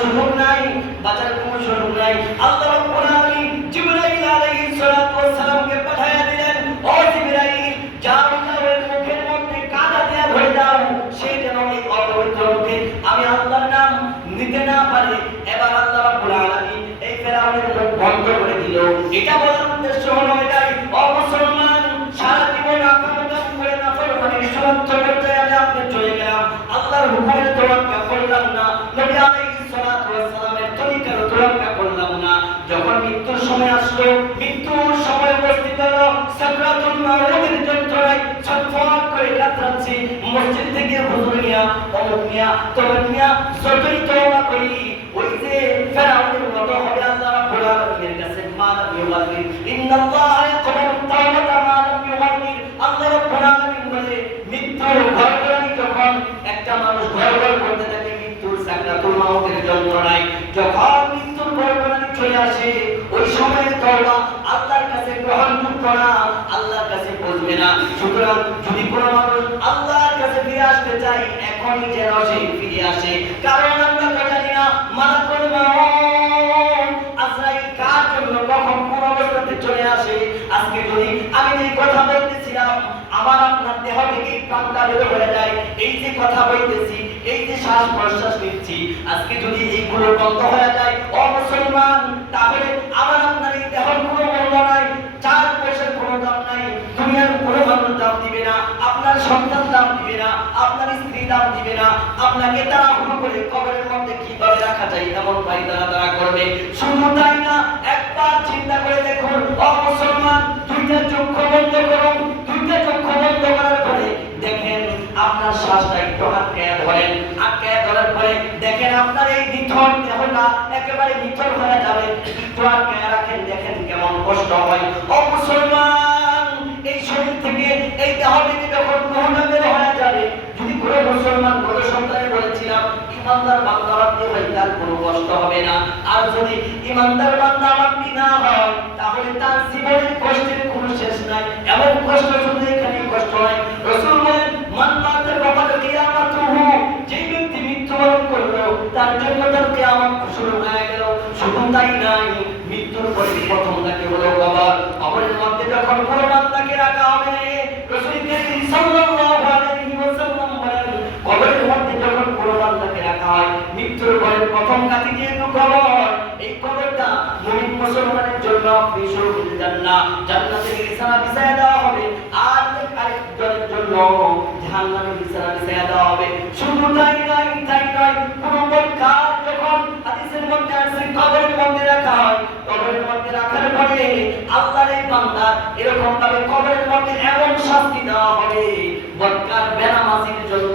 সুযোগ নাই, বাঁচার কোনো সুযোগ নাই। আল্লাহ রাব্বুল আলামিন জিবরাইল আলাইহিস সালাতু ওয়াস সালামকে পাঠায়া দিলেন, ও জিবরাইল যাও ওর মুখের মধ্যে কাদা দিয়া ভরে দাও, সে যেন এই অপবিত্র মুখে আমি আল্লাহর নাম নিতে না পারে। এবার আল্লাহ রাব্বুল আলামিন এই ফেরাউনের মুখ বন্ধ করে দিল। এটা বলার উদ্দেশ্য হলো এটাই, ও মুসলমান, সারা জীবন আকামকাম করে নাফরমানি চূড়ান্ত পর্যায়ে আপনি চলে গেলাম, আল্লাহর হুকুমের তোয়াক্কা করলাম না, নবী আলাইহিস সালাতু ওয়াস সালামের তরিকার তোয়াক্কা করলাম না। যখন মৃত্যুর সময় আসলো, মৃত্যুর সময় উপস্থিত হলো, সাকরাতুল মাউতের যন্ত্রণায় ছটফট করে কাতরাচ্ছি, মসজিদ থেকে হুজুর মিয়া, অমুক মিয়া, তমুক মিয়া যতই তওবা করি ওই যে ফেরাউনের মতো হবে। আল্লাহ রাব্বুল আলামিনের কাছে মা লাম ইউগাফির, ইন্নাল্লাহা ইয়াকবালু তাওবাতা মা লাম ইউগাফির। আল্লাহ রাব্বুল আলামিন বলে মৃত্যুর ঘরঘরানি যখন একটা মানুষ ঘরঘর করতে থাকে মৃত্যুর সাকরাতুল মাউতের যন্ত্রণায়, যখন মৃত্যুর ঘরঘরানি চলে আসে ওই সময় তওবা আল্লাহর কাছে গ্রহণযোগ্য না, আল্লাহর কাছে পৌঁছবে না। সুতরাং যদি কোনো মানুষ আল্লাহর কাছে ফিরে আসতে চায় এখনই যেন সে ফিরে আসে, কারণ আমরা তো জানি না মালাকুল মাউত আজরাইল কার জন্য কখন কোন অবস্থাতে চলে আসে। আজকে যদি আমি যে কথা বলতেছিলাম আমার আপনার দেহ থেকে প্রাণটা বের হয়ে যায়, এই যে কথা বলতেছি, এই যে শ্বাস প্রশ্বাস নিচ্ছি, আজকে যদি এইগুলো বন্ধ হয়ে যায় ও মুসলমান, তাহলে আমার আপনার এই দেহের কোনো মূল্য নাই, চার পয়সার কোনো দাম নাই, দুনিয়ার কোনো মানুষ দাম দিবে না, আপনার সন্তান দাম দিবে না, আপনার স্ত্রী দাম দিবে না, আপনাকে তারা হুড় করে কবরের মধ্যে কিভাবে রাখা যায় এমন ভাই তারা করবে। শুধু তাই না, একবার চিন্তা করে দেখুন ও মুসলমান, দুইটা চক্ষু বন্ধ করুন, দুইটা চক্ষু বন্ধ করার পরে দেখেন আপনার শ্বাসটা একটু আটকায়া ধরেন, আটকায়া ধরার পরে দেখেন আপনার এই নিথর দেহটা একেবারে নিথর হয়ে যাবে, একটু আটকায়া রাখেন, দেখেন কেমন কষ্ট হয়। ও মুসলমান, এই শরীর থেকে এই দেহ থেকে যখন রূহটা বের হয়ে যাবে, যদি কোনো মুসলমান গত সপ্তাহে বলেছিলাম ইমানদার বান্দা বান্দি হয় তার কোনো কষ্ট হবে না, আর যদি ইমানদার বান্দা বান্দি না হয় তাহলে তার জীবনের কষ্টের কোনো শেষ নাই। এমন কষ্ট শুধু এখানে কষ্ট হয়। রাসূল বলেন মান মাতা ফাকাদ কিয়ামাতুহু, যে ব্যক্তি মৃত্যুবরণ করলো তার জন্য তার কিয়ামত শুরু হয়ে গেল। শুধু তাই নাই, মৃত্যুর পরে প্রথম তাকে হলো কবর, কবরের মধ্যে যখন কোনো বান্দাকে রাখা হবে, রাসূল করিম সাল্লাল্লাহু আলাইহি ওয়াসাল্লাম বলেন কবরের মধ্যে যখন কোনো বান্দাকে রাখা হয়, মৃত্যুর পরে প্রথম কাছে যেহেতু কবর, এই কবরটা মুমিন মুসলমানের জন্য বিশুদ্ধ জান্নাত, জান্নাতের বিছানা বিছায়া দেওয়া হবে, আর আরেকজনের জন্য জাহান্নামের বিছানা বিছায়া দেওয়া হবে। শুধু তাই নয়, কোনো বৎকার যখন হাদিসের মধ্যে আছে কবরের মধ্যে রাখা হয়, কবরের মধ্যে রাখার পরে আল্লাহর এই বান্দা এরকম ভাবে কবরের মধ্যে এমন শাস্তি দেওয়া হবে, বৎকার বেনামাজির জন্য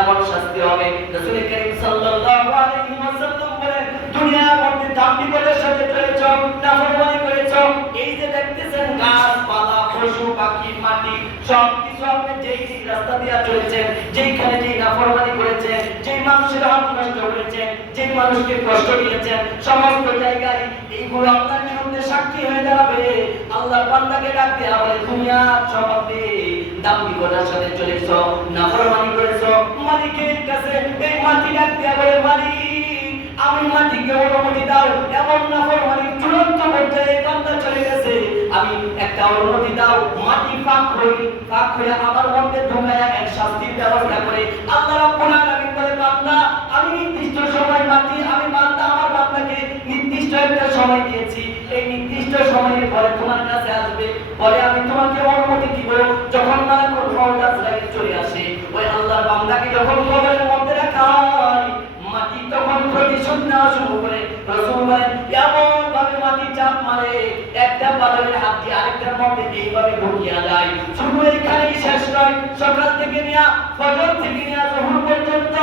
এমন শাস্তি হবে। রাসূল করিম সাল্লাল্লাহু আলাইহি ওয়াসাল্লাম বলেন দুনিয়ার মধ্যে দাম্ভিকতার সাথে চলেছ, নাফরমানি করেছ, এই যে দেখতেছেন গাছপালা, পশু পাখি, মাটি সব কিছু আপনি যেই রাস্তা দিয়ে চলেছেন, যেইখানে যেই নাফরমানি করেছেন, যেই মানুষের হক নষ্ট করেছেন, যেই মানুষকে কষ্ট দিয়েছেন, সমস্ত জায়গায় এইগুলো আপনার বিরুদ্ধে সাক্ষী হয়ে দাঁড়াবে। আল্লাহর বান্দাকে ডাক দেয়া বলে দুনিয়ার সব আপনি দাম্ভিকতার সাথে চলেছ, নাফরমানি করেছ, মালিকের কাছে এই মাটি ডাক দেয়া বলে মালিক আমি মাটিকে অনুমতি দাও, এমন নাফরমানি চূড়ান্ত পর্যায়ে বান্দা চলে গেছে, আমি একটা অনুমতি দাও, মাটি পাক হয়ে আমার মধ্যে ঢোকায়া এক শাস্তির ব্যবস্থা করে। আল্লাহ রাব্বুল আলামিন বলে বান্দা আমি নির্দিষ্ট সময় মাটি, আমি বান্দা আমার বান্দাকে নির্দিষ্ট একটা সময় দিয়েছি, এই নির্দিষ্ট সময়ের পরে তোমার কাছে আসবে, পরে আমি তোমাকে অনুমতি দিব। যখন মালাকুল মউত আজরাইল চলে আসে, ওই আল্লাহর বান্দাকে যখন কবরের মধ্যে রাখা হয়, মাটি তখন প্রতিশোধ নেওয়া শুরু করে। রাসূল বলেন এমন ভাবে মাটি চাপ মারে, একটা পাথরের হাত দিয়ে আরেকটার মধ্যে এইভাবে ঢুকিয়ে যায়। শুধু এখানেই শেষ নয়, সকাল থেকে নিয়ে ফজর থেকে নিয়ে যোহর পর্যন্ত